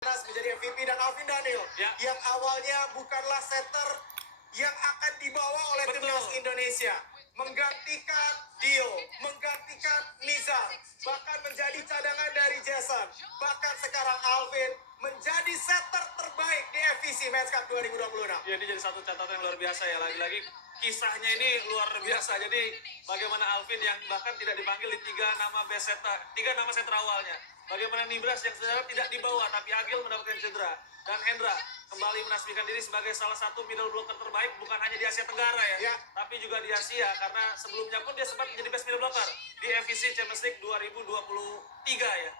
Menjadi MVP dan Alvin Daniel yang awalnya bukanlah setter yang akan dibawa oleh timnas Indonesia, menggantikan Dio, menggantikan Nizar, bahkan menjadi cadangan dari Jason, bahkan sekarang Alvin menjadi setter terbaik di FVC Men's Cup 2026. Ya, ini jadi satu catatan yang luar biasa ya, lagi-lagi kisahnya ini luar biasa. Jadi bagaimana Alvin yang bahkan tidak dipanggil di tiga nama setter awalnya. Bagaimana Nibras yang sebenarnya tidak dibawa, tapi Agil mendapatkan cedera. Dan Hendra kembali menasbihkan diri sebagai salah satu middle blocker terbaik, bukan hanya di Asia Tenggara ya, tapi juga di Asia. Karena sebelumnya pun dia sempat menjadi best middle blocker di FVC Champions League 2023 ya.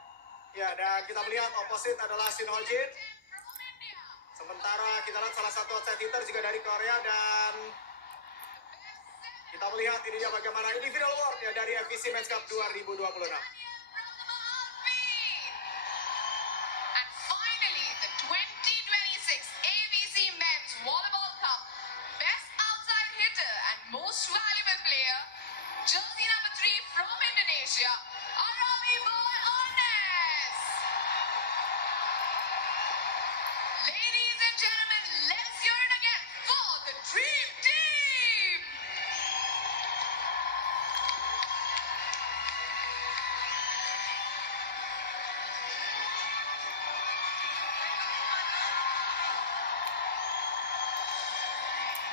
Ya, dan kita melihat opposite adalah Sinojin. Sementara kita lihat salah satu outside hitter juga dari Korea, dan kita melihat ini dia bagaimana individual award ya dari FVC Men's Cup 2026. Most valuable player, jersey number 3 from Indonesia, Arabi Bolones. Ladies and gentlemen, let's hear it again for the Dream Team.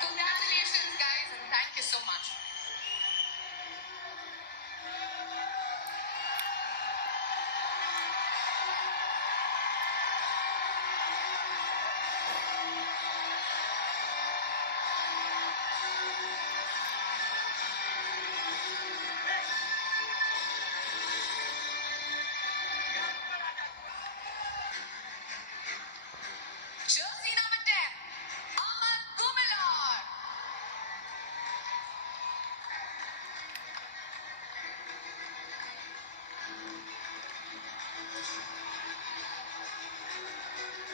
Congratulations, guys, and thank you so much. Jersey number 10, Ahmad Gumilar.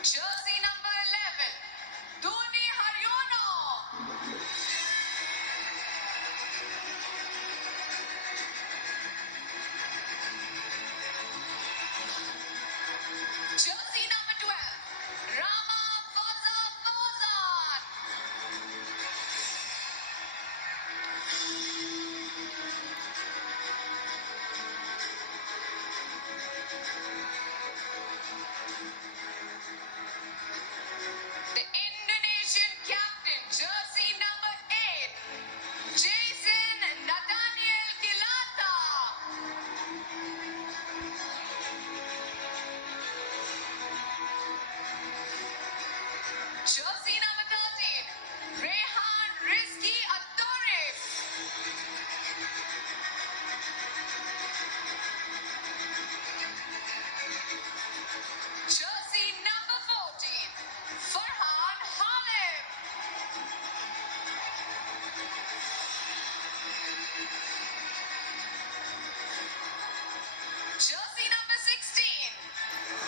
Jersey number 11, Doni Haryono. Jersey number 12, Rama Fauzan. The Indonesian captain, jersey number 8, Jason Nathaniel Kilata. Jersey number 13, Rehan Rizky Atorif. Jersey number 14, Farhan Halim. Jersey number 16,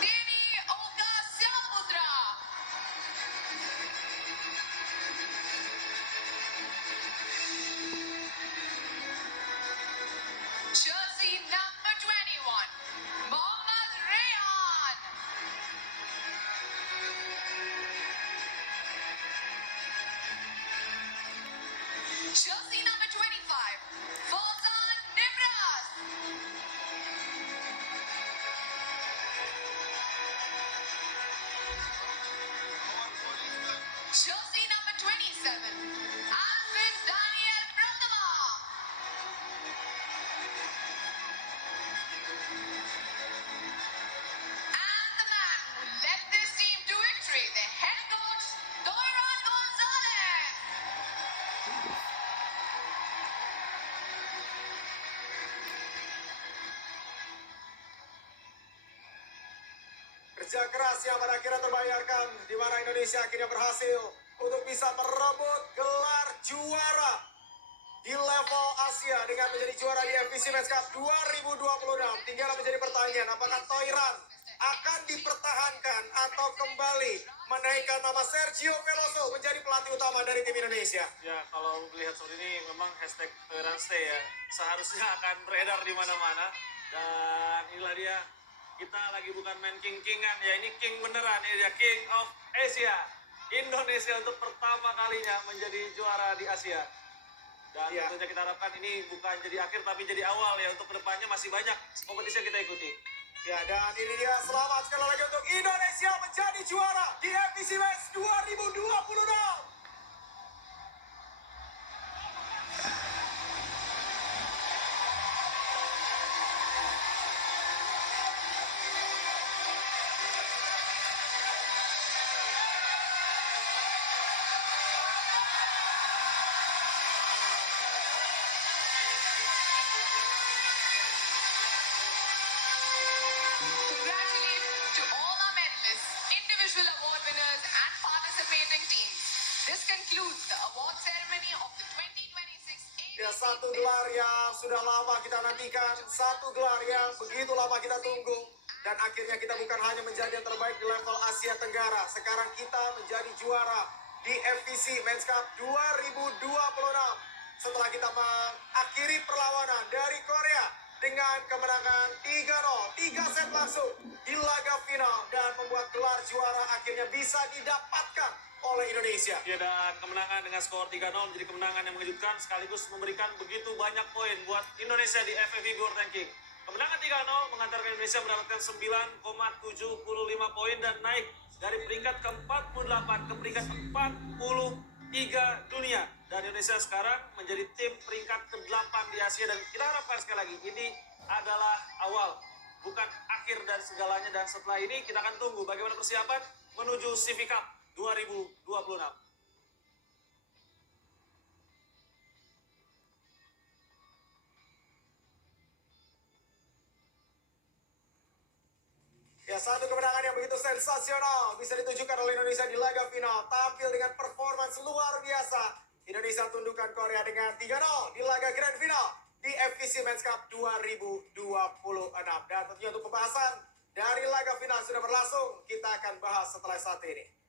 Denny Oka Saputra. Jersey number 21, Mohammad Rehan. Jersey number 25, Fauzan Nibras. Jersey number 27, Alvin Daniel Pratama. And the man who led this team to victory, the head coach, Toiron Gonzalez. Kerja keras yang pada akhirnya terbayarkan, di mana Indonesia akhirnya berhasil untuk bisa merebut gelar juara di level Asia dengan menjadi juara di FVC Men's Cup 2026. Tinggal menjadi pertanyaan, apakah Toiron akan dipertahankan atau kembali menaikkan nama Sergio Veloso menjadi pelatih utama dari tim Indonesia? Ya, kalau melihat seperti ini memang hashtag Toiron Stay ya seharusnya akan beredar di mana-mana. Dan inilah dia Kita lagi bukan main king-kingan ya, ini king beneran, ini dia King of Asia. Indonesia untuk pertama kalinya menjadi juara di Asia. Dan Iya. tentunya kita harapkan ini bukan jadi akhir tapi jadi awal ya, untuk kedepannya masih banyak kompetisi yang kita ikuti. Ya, dan ini dia selamat sekali lagi untuk Indonesia menjadi juara di FVC Match 2026. Congratulations to all our medalists, individual award winners, and participating teams. This concludes the award ceremony of the 2026 Ya, ABC satu Best gelar yang sudah lama kita nantikan, satu gelar yang begitu lama kita tunggu. Dan akhirnya kita bukan hanya menjadi yang terbaik di level Asia Tenggara. Sekarang kita menjadi juara di FVC Men's Cup 2026. Setelah kita mengakhiri perlawanan dari Korea dengan kemenangan 3-0, 3 set langsung di laga final. Dan membuat gelar juara akhirnya bisa didapatkan oleh Indonesia. Ya, dan kemenangan dengan skor 3-0 menjadi kemenangan yang mengejutkan sekaligus memberikan begitu banyak poin buat Indonesia di FFV World Ranking. Kemenangan 3-0 mengantarkan Indonesia mendapatkan 9,75 poin dan naik dari peringkat ke-48 ke peringkat 43 dunia. Dan Indonesia sekarang menjadi tim peringkat ke-8 di Asia, dan kita harapkan sekali lagi ini adalah awal, bukan akhir dari segalanya. Dan setelah ini kita akan tunggu bagaimana persiapan menuju CV Cup 2026. Ya, satu kemenangan yang begitu sensasional bisa ditunjukkan oleh Indonesia di laga final. Tampil dengan performance luar biasa. Indonesia tundukkan Korea dengan 3-0 di laga grand final di FVC Men's Cup 2026. Dan tentunya untuk pembahasan dari laga final sudah berlangsung, kita akan bahas setelah saat ini.